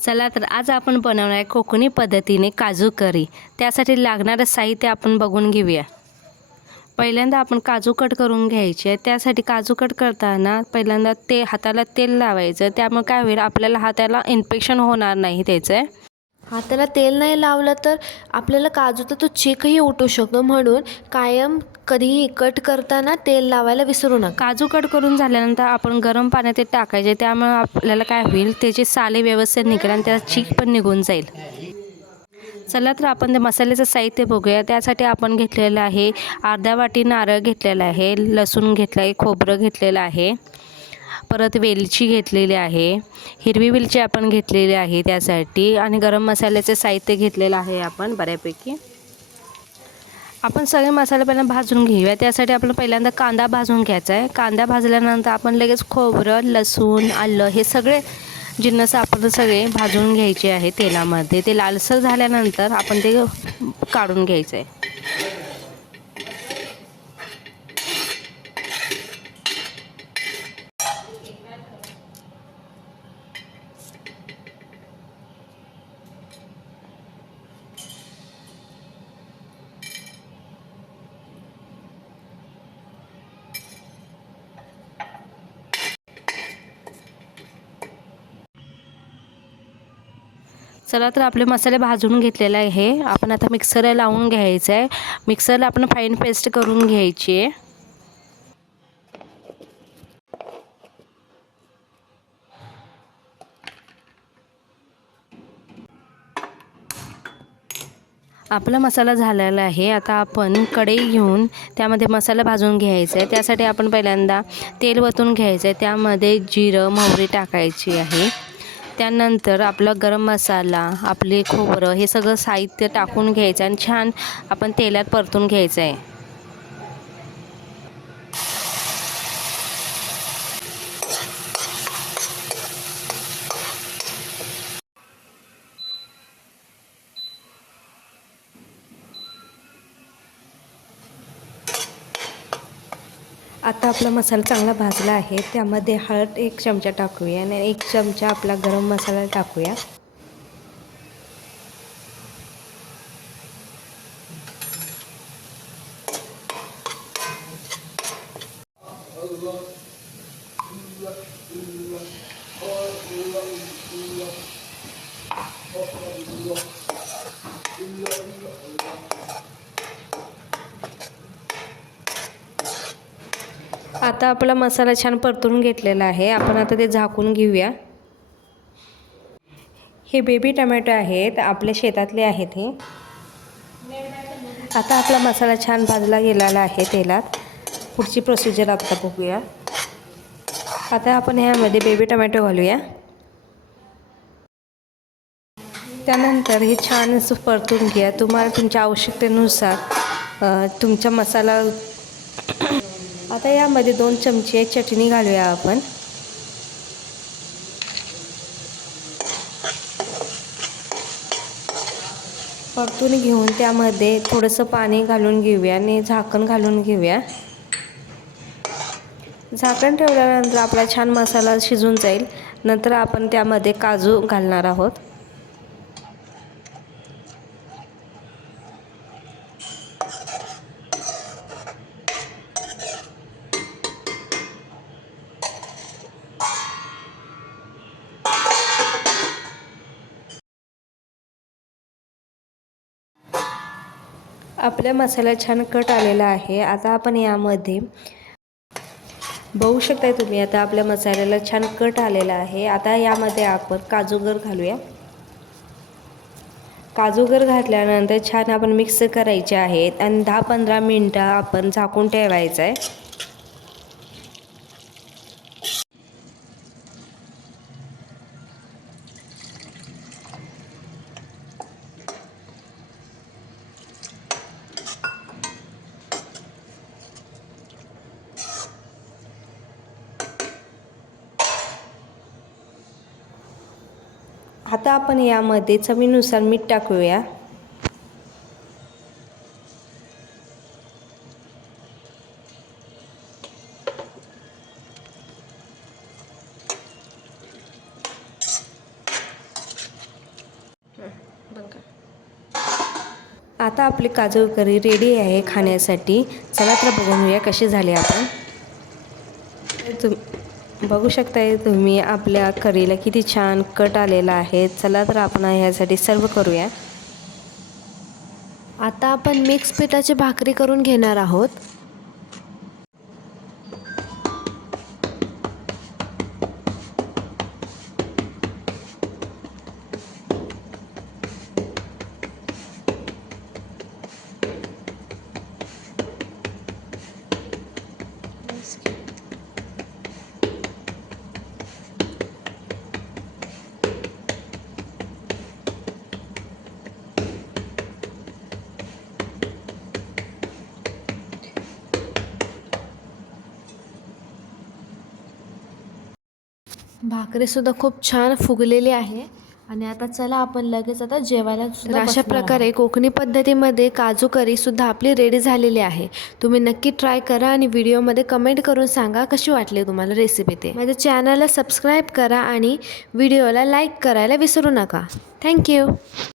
चला तर आज आपण बनवणार आहे कोकणी पद्धतीने काजू करी। त्यासाठी लागणारं साहित्य आपण बघून घेऊया। पहिल्यांदा आपण काजू कट करून घ्यायचे। त्यासाठी काजू कट करताना पहिल्यांदा हाताला तेल लावायचं। त्यामुळे काय होईल, आपल्याला हाताला इन्फेक्शन होणार नाही त्याचं। हाताला तेल नाही लावलं तर आपल्याला काजूचा तो चीकही उठू शकतो, म्हणून कायम कधीही कट करताना तेल लावायला विसरू नका। काजू कट करून झाल्यानंतर आपण गरम पाण्यात ते टाकायचे। त्यामुळे आपल्याला काय होईल, त्याचे साले व्यवस्थित निघेल आणि त्याचा चीक पण निघून जाईल। चला तर आपण ते मसाल्याचं साहित्य बघूया। त्यासाठी आपण घेतलेलं आहे अर्धा वाटी नारळ घेतलेला आहे, लसूण घेतला आहे, खोबरं घेतलेलं आहे, परत वेलची घेतलेली आहे, हिरवी वेलची आपण घेतलेली आहे त्यासाठी, आणि गरम मसाल्याचे साहित्य घेतलेलं आहे आपण बऱ्यापैकी। आपण सगळे मसाले पहिला भाजून घेऊया। त्यासाठी आपण पहिल्यांदा कांदा भाजून घ्यायचा आहे। कांदा भाजल्यानंतर आपण लगेच खोबरं, लसूण, आलं हे सगळे जिन्नस आपण सगळे भाजून घ्यायचे आहे तेलामध्ये। ते लालसर झाल्यानंतर आपण ते काढून घ्यायचं आहे। चला तर आपले मसाले भाजून घेतलेले आहे। आपण आता मिक्सरला लावून घ्यायचं आहे। मिक्सरला आपण फाईन पेस्ट करून घ्यायची आहे। आपला मसाला झालेला आहे। आता आपण कढई घेऊन त्यामध्ये मसाला भाजून घ्यायचा आहे। त्यासाठी आपण पहिल्यांदा तेल वतून घ्यायचं आहे। त्यामध्ये जिरं, मोहरी टाकायची आहे। त्यानंतर आपला गरम मसाला, आपले खोबरं हे सगळं साहित्य टाकून घ्यायचं आणि छान आपण तेलात परतून घ्यायचं आहे। आता आपला मसाला चांगला भाजला आहे। त्यामध्ये हळद 1 चमचा टाकूया आणि 1 चमचा आपला गरम मसाला टाकूया। आता आपला मसाला छान परतून घेतलेला आहे। आपण आता ते झाकून घेऊया। हे बेबी टोमॅटो आहेत, आपल्या शेतातले आहेत हे। आता आपला मसाला छान भाजला गेलेला आहे तेलात। पुढची प्रोसिजर आता बघूया। आता आपण ह्यामध्ये बेबी टोमॅटो घालूया। त्यानंतर हे छान असं परतून घ्या। तुम्हाला तुमच्या आवश्यकतेनुसार तुमचा मसाला आता यामध्ये 2 चमचे चटणी घालूया आपण। परतून घेऊन त्यामध्ये थोडंसं पाणी घालून घेऊया आणि झाकण घालून घेऊया। झाकण ठेवल्यानंतर आपला छान मसाला शिजून जाईल। नंतर आपण त्यामध्ये काजू घालणार आहोत। आपला मसाला छान कट आलेला आहे। आता आपण यामध्ये बघू शकता तुम्ही, आता आपल्या मसाल्याला छान कट आलेला आहे। आता यामध्ये आपण काजूगर घालूया। काजूगर घातल्यानंतर छान आपण मिक्स करायचे आहेत आणि 10-15 मिनिटं आपण झाकून ठेवायचं आहे। आता आपण यामध्ये चवीनुसार मीठ टाकूया। आता आपली काजू करी रेडी आहे खाण्यासाठी. चला तर बघून घेऊया कशी झाली आपण. बघू शकताय तुम्ही आपल्या करीला किती छान कट आलेला आहे. चला तर आपण ह्यासाठी सर्व करूया. आता आपण मिक्स पिठाची भाकरी करून घेणार आहोत. भाकरीसुद्धा खूप छान फुगलेली आहे आणि आता चला आपण लगेच आता जेवायला सुद्धा अशा प्रकारे कोकणी पद्धतीमध्ये काजू करीसुद्धा आपली रेडी झालेली आहे. तुम्ही नक्की ट्राय करा आणि व्हिडिओमध्ये कमेंट करून सांगा कशी वाटली तुम्हाला रेसिपी ते. माझ्या चॅनलला सबस्क्राईब करा आणि व्हिडिओला लाईक करायला विसरू नका. थँक्यू.